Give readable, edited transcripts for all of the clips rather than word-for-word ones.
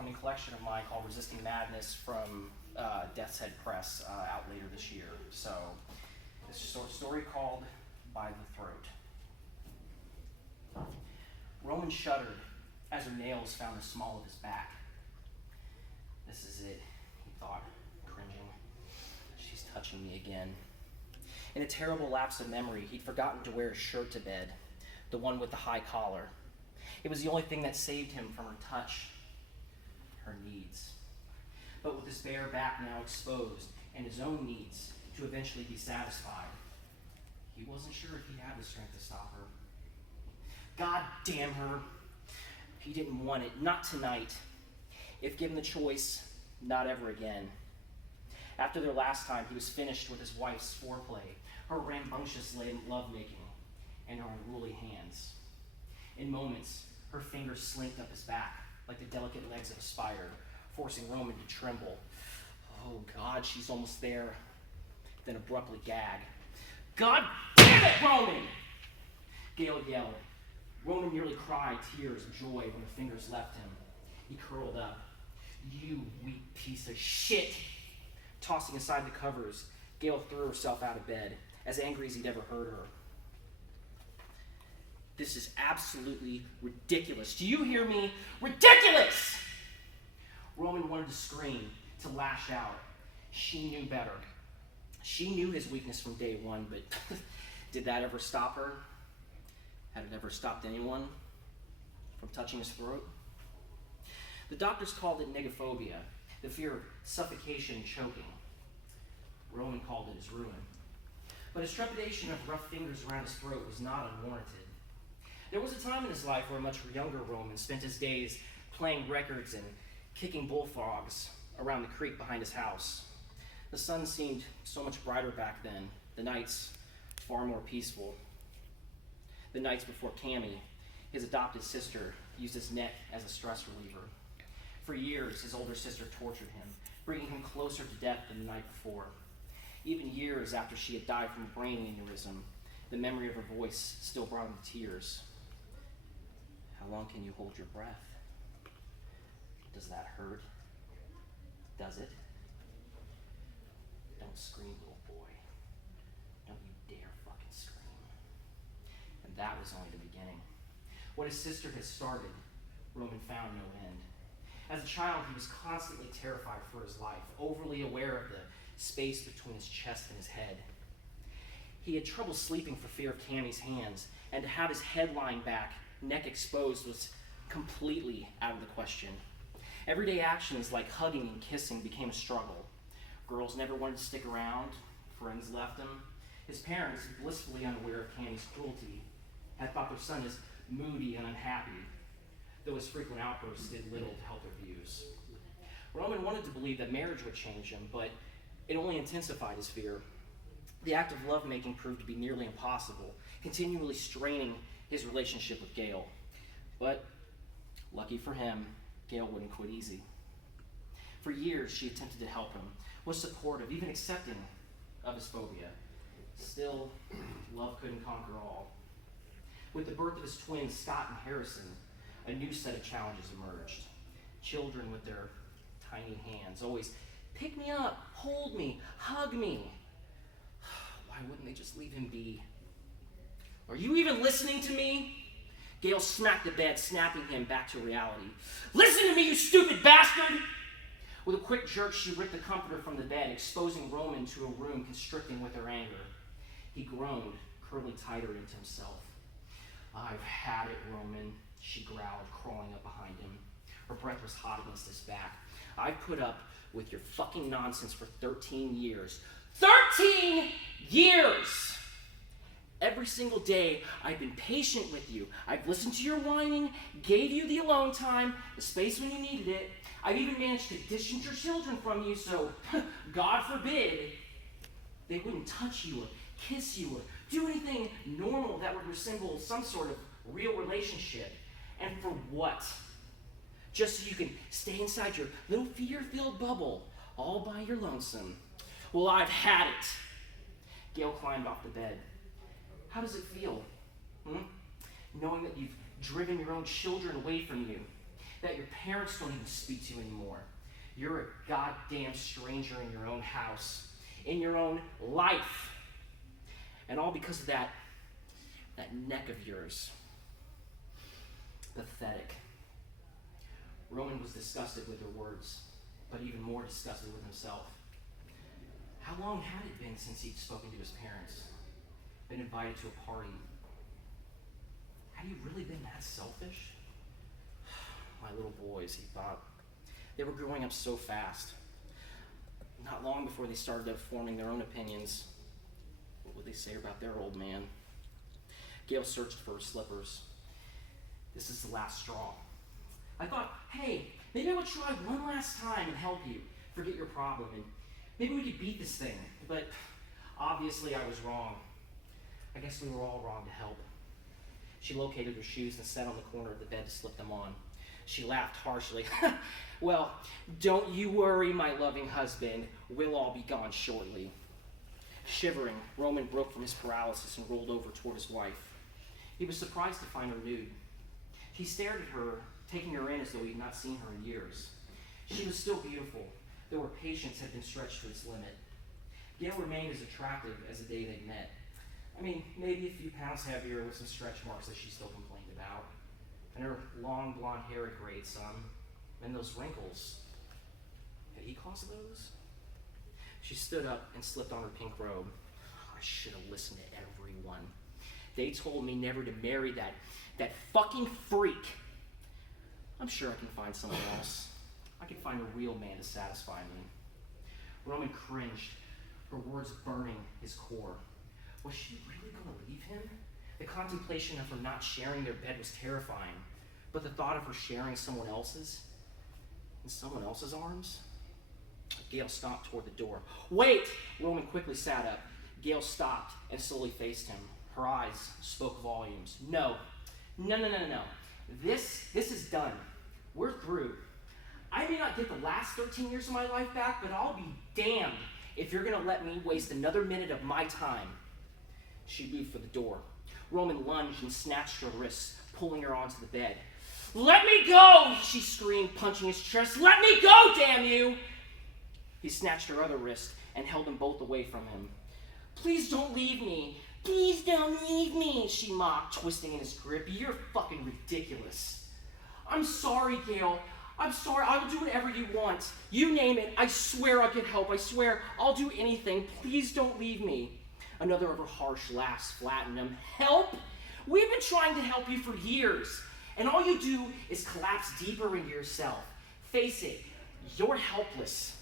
upcoming collection of mine called Resisting Madness from Death's Head Press out later this year. So it's a short story called By the Throat. Roman shuddered as her nails found the small of his back. This is it, he thought, cringing. She's touching me again. In a terrible lapse of memory, he'd forgotten to wear his shirt to bed, the one with the high collar. It was the only thing that saved him from her touch, her needs. But with his bare back now exposed and his own needs to eventually be satisfied, he wasn't sure if he had the strength to stop her. God damn her. He didn't want it, not tonight. If given the choice, not ever again. After their last time, he was finished with his wife's foreplay, her rambunctious lovemaking, and her unruly hands. In moments, her fingers slinked up his back, like the delicate legs of a spider, forcing Roman to tremble. Oh God, she's almost there. Then abruptly gag. God damn it, Roman! Gale yelled. Roman nearly cried tears of joy when the fingers left him. He curled up. You weak piece of shit! Tossing aside the covers, Gale threw herself out of bed, as angry as he'd ever heard her. This is absolutely ridiculous. Do you hear me? Ridiculous! Roman wanted to scream, to lash out. She knew better. She knew his weakness from day one, but did that ever stop her? Had it ever stopped anyone from touching his throat? The doctors called it negaphobia, the fear of suffocation and choking. Roman called it his ruin. But his trepidation of rough fingers around his throat was not unwarranted. There was a time in his life where a much younger Roman spent his days playing records and kicking bullfrogs around the creek behind his house. The sun seemed so much brighter back then, the nights far more peaceful. The nights before Cammie, his adopted sister, used his neck as a stress reliever. For years, his older sister tortured him, bringing him closer to death than the night before. Even years after she had died from a brain aneurysm, the memory of her voice still brought him to tears. How long can you hold your breath? Does that hurt? Does it? Don't scream, little boy. Don't you dare fucking scream. And that was only the beginning. What his sister had started, Roman found no end. As a child, he was constantly terrified for his life, overly aware of the space between his chest and his head. He had trouble sleeping for fear of Cammie's hands, and to have his head lying back, neck exposed, was completely out of the question. Everyday actions like hugging and kissing became a struggle. Girls never wanted to stick around. Friends left him. His parents, blissfully unaware of Cammie's cruelty, had thought their son as moody and unhappy, though his frequent outbursts did little to help their views. Roman wanted to believe that marriage would change him, but it only intensified his fear. The act of lovemaking proved to be nearly impossible, continually straining his relationship with Gale. But, lucky for him, Gale wouldn't quit easy. For years, she attempted to help him, was supportive, even accepting of his phobia. Still, love couldn't conquer all. With the birth of his twins, Scott and Harrison, a new set of challenges emerged. Children with their tiny hands, always pick me up, hold me, hug me. Why wouldn't they just leave him be? Are you even listening to me? Gale smacked the bed, snapping him back to reality. Listen to me, you stupid bastard! With a quick jerk, she ripped the comforter from the bed, exposing Roman to a room constricting with her anger. He groaned, curling tighter into himself. I've had it, Roman, she growled, crawling up behind him. Her breath was hot against his back. I've put up with your fucking nonsense for 13 years. 13 years! Every single day, I've been patient with you. I've listened to your whining, gave you the alone time, the space when you needed it. I've even managed to distance your children from you, so God forbid they wouldn't touch you or kiss you or do anything normal that would resemble some sort of real relationship. And for what? Just so you can stay inside your little fear-filled bubble, all by your lonesome. Well, I've had it. Gale climbed off the bed. How does it feel? Knowing that you've driven your own children away from you, that your parents don't even speak to you anymore. You're a goddamn stranger in your own house, in your own life. And all because of that neck of yours. Pathetic. Roman was disgusted with her words, but even more disgusted with himself. How long had it been since he'd spoken to his parents? Been invited to a party? Had he really been that selfish? My little boys, he thought. They were growing up so fast. Not long before they started forming their own opinions. What would they say about their old man? Gail searched for her slippers. This is the last straw. I thought, hey, maybe I would try one last time and help you forget your problem, and maybe we could beat this thing. But obviously I was wrong. I guess we were all wrong to help. She located her shoes and sat on the corner of the bed to slip them on. She laughed harshly. Well, don't you worry, my loving husband. We'll all be gone shortly. Shivering, Roman broke from his paralysis and rolled over toward his wife. He was surprised to find her nude. He stared at her, taking her in as though he had not seen her in years. She was still beautiful, though her patience had been stretched to its limit. Gail remained as attractive as the day they'd met. I mean, maybe a few pounds heavier with some stretch marks that she still complained about. And her long blonde hair had grayed some. And those wrinkles. Had he caused those? She stood up and slipped on her pink robe. I should have listened to everyone. They told me never to marry that fucking freak. I'm sure I can find someone else. I can find a real man to satisfy me. Roman cringed, her words burning his core. Was she really going to leave him? The contemplation of her not sharing their bed was terrifying, but the thought of her sharing someone else's, in someone else's arms? Gail stomped toward the door. Wait! Roman quickly sat up. Gail stopped and slowly faced him. Her eyes spoke volumes. No. This is done. We're through. I may not get the last 13 years of my life back, but I'll be damned if you're going to let me waste another minute of my time. She moved for the door. Roman lunged and snatched her wrists, pulling her onto the bed. Let me go! She screamed, punching his chest. Let me go, damn you! He snatched her other wrist and held them both away from him. Please don't leave me. Please don't leave me, she mocked, twisting in his grip. You're fucking ridiculous. I'm sorry, Gail. I'm sorry. I will do whatever you want. You name it. I swear I can help. I swear I'll do anything. Please don't leave me. Another of her harsh laughs flattened him. Help? We've been trying to help you for years. And all you do is collapse deeper into yourself. Face it, you're helpless.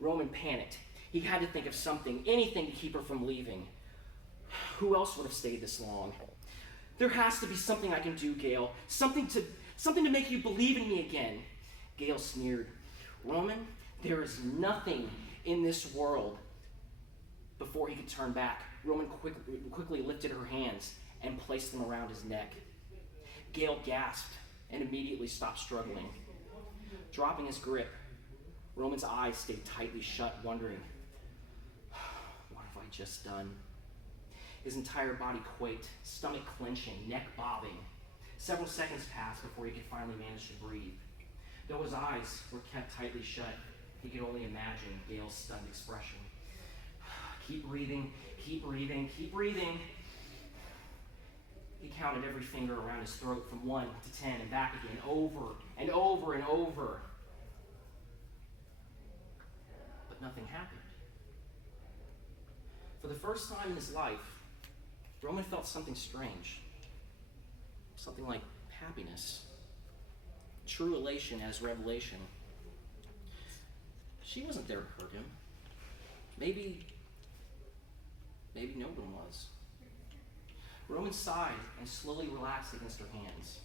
Roman panicked. He had to think of something, anything to keep her from leaving. Who else would have stayed this long? There has to be something I can do, Gail. Something to make you believe in me again. Gail sneered. Roman, there is nothing in this world. Before he could turn back, Roman quickly lifted her hands and placed them around his neck. Gail gasped and immediately stopped struggling. Dropping his grip, Roman's eyes stayed tightly shut, wondering, what have I just done? His entire body quaked, stomach clenching, neck bobbing. Several seconds passed before he could finally manage to breathe. Though his eyes were kept tightly shut, he could only imagine Gail's stunned expression. Keep breathing, keep breathing, keep breathing. He counted every finger around his throat from 1 to 10 and back again, over and over and over. But nothing happened. For the first time in his life, Roman felt something strange. Something like happiness. True elation as revelation. She wasn't there to hurt him. Maybe no one was. Roman sighed and slowly relaxed against her hands.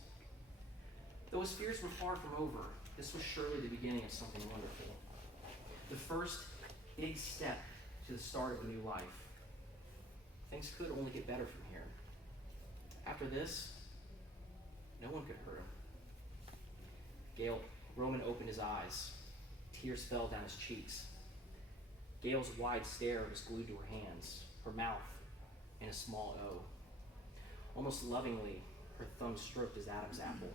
Though his fears were far from over, this was surely the beginning of something wonderful. The first big step to the start of a new life. Things could only get better from here. After this, no one could hurt him. Roman opened his eyes. Tears fell down his cheeks. Gail's wide stare was glued to her hands, her mouth in a small O. Almost lovingly, her thumb stroked his Adam's apple.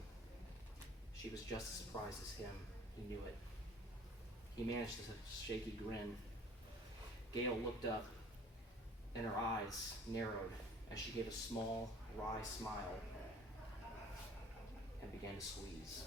She was just as surprised as him. He knew it. He managed a shaky grin. Gail looked up, and her eyes narrowed as she gave a small, wry smile and began to squeeze.